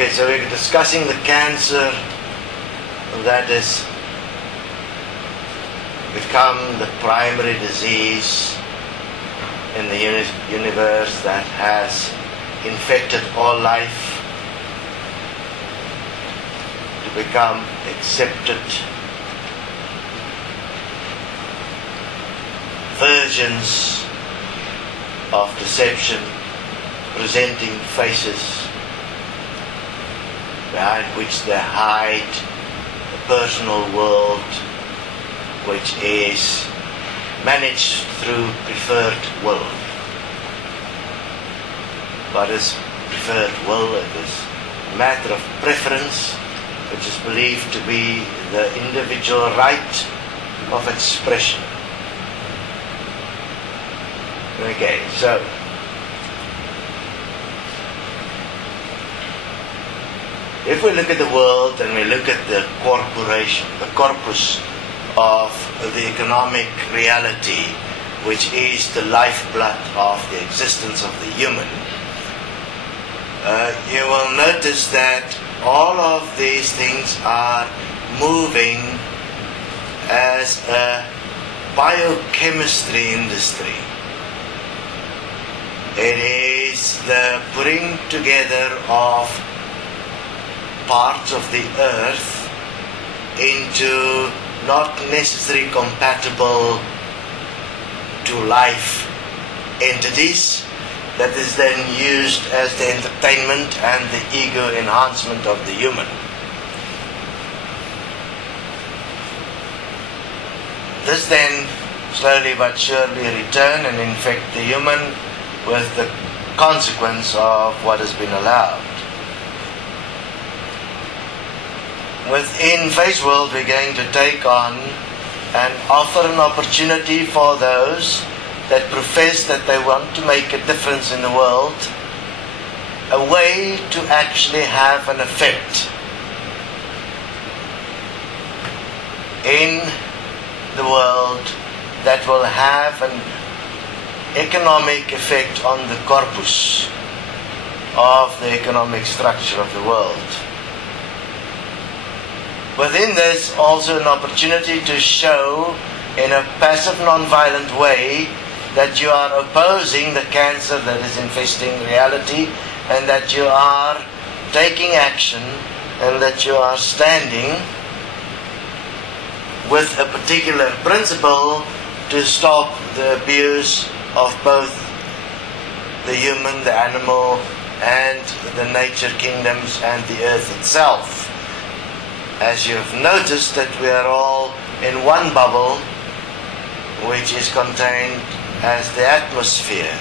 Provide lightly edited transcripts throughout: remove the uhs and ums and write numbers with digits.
Okay, so we're discussing the cancer that has become the primary disease in the universe that has infected all life to become accepted versions of deception, presenting faces behind which they hide a personal world which is managed through preferred will. What is preferred will? It is a matter of preference, which is believed to be the individual right of expression. Okay, so if we look at the world and we look at the corporation, the corpus of the economic reality, which is the lifeblood of the existence of the human, you will notice that all of these things are moving as a biochemistry industry. It is the putting together of parts of the earth into not necessarily compatible to life entities that is then used as the entertainment and the ego enhancement of the human. This then slowly but surely return and infect the human with the consequence of what has been allowed. Within FaceWorld, we're going to take on and offer an opportunity for those that profess that they want to make a difference in the world, a way to actually have an effect in the world that will have an economic effect on the corpus of the economic structure of the world. Within this, also an opportunity to show in a passive, non-violent way that you are opposing the cancer that is infesting reality, and that you are taking action, and that you are standing with a particular principle to stop the abuse of both the human, the animal, and the nature kingdoms and the earth itself. As you've noticed that we are all in one bubble, which is contained as the atmosphere.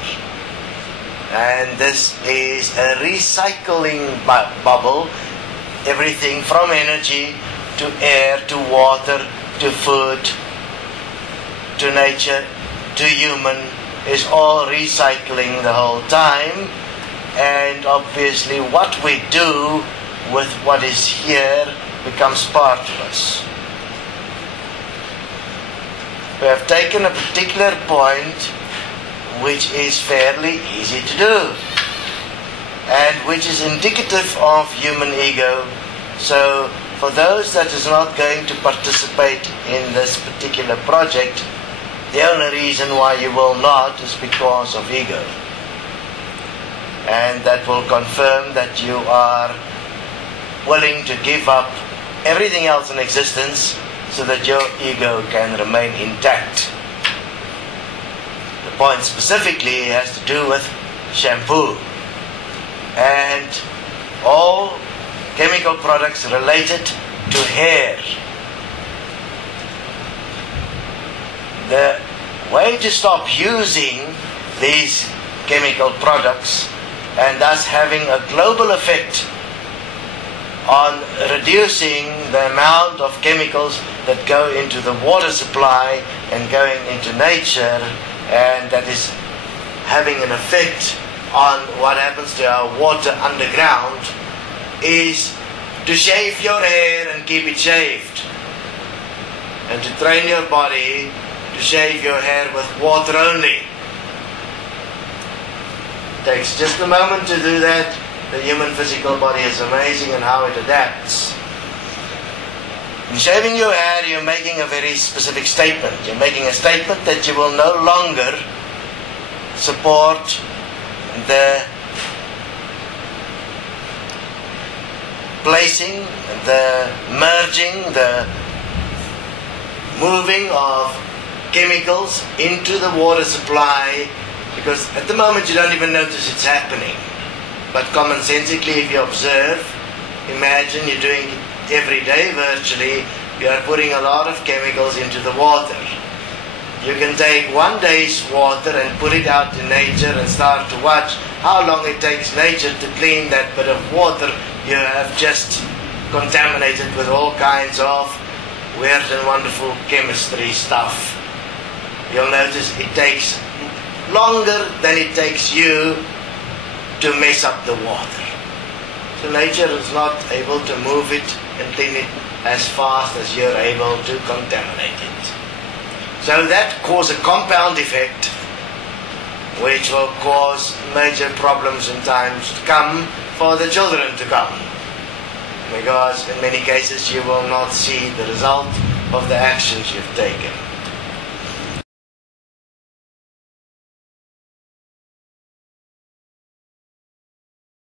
And this is a recycling bubble. Everything from energy to air to water to food to nature to human is all recycling the whole time. And obviously what we do with what is here becomes part of us. We have taken a particular point which is fairly easy to do and which is indicative of human ego. So for those that is not going to participate in this particular project, the only reason why you will not is because of ego. And that will confirm that you are willing to give up everything else in existence so that your ego can remain intact. The point specifically has to do with shampoo and all chemical products related to hair. The way to stop using these chemical products and thus having a global effect on reducing the amount of chemicals that go into the water supply and going into nature, and that is having an effect on what happens to our water underground, is to shave your hair and keep it shaved, and to train your body to shave your hair with water only. It takes just a moment to do that, the human physical body is amazing and how it adapts. In shaving your hair, you're making a very specific statement. You're making a statement that you will no longer support the placing, the merging, the moving of chemicals into the water supply, because at the moment you don't even notice it's happening. But commonsensically, if you observe, imagine you're doing it every day virtually, you are putting a lot of chemicals into the water. You can take one day's water and put it out in nature and start to watch how long it takes nature to clean that bit of water you have just contaminated with all kinds of weird and wonderful chemistry stuff. You'll notice it takes longer than it takes you to mess up the water. So nature is not able to move it and clean it as fast as you're able to contaminate it. So that causes a compound effect which will cause major problems in times to come for the children to come. Because in many cases you will not see the result of the actions you've taken.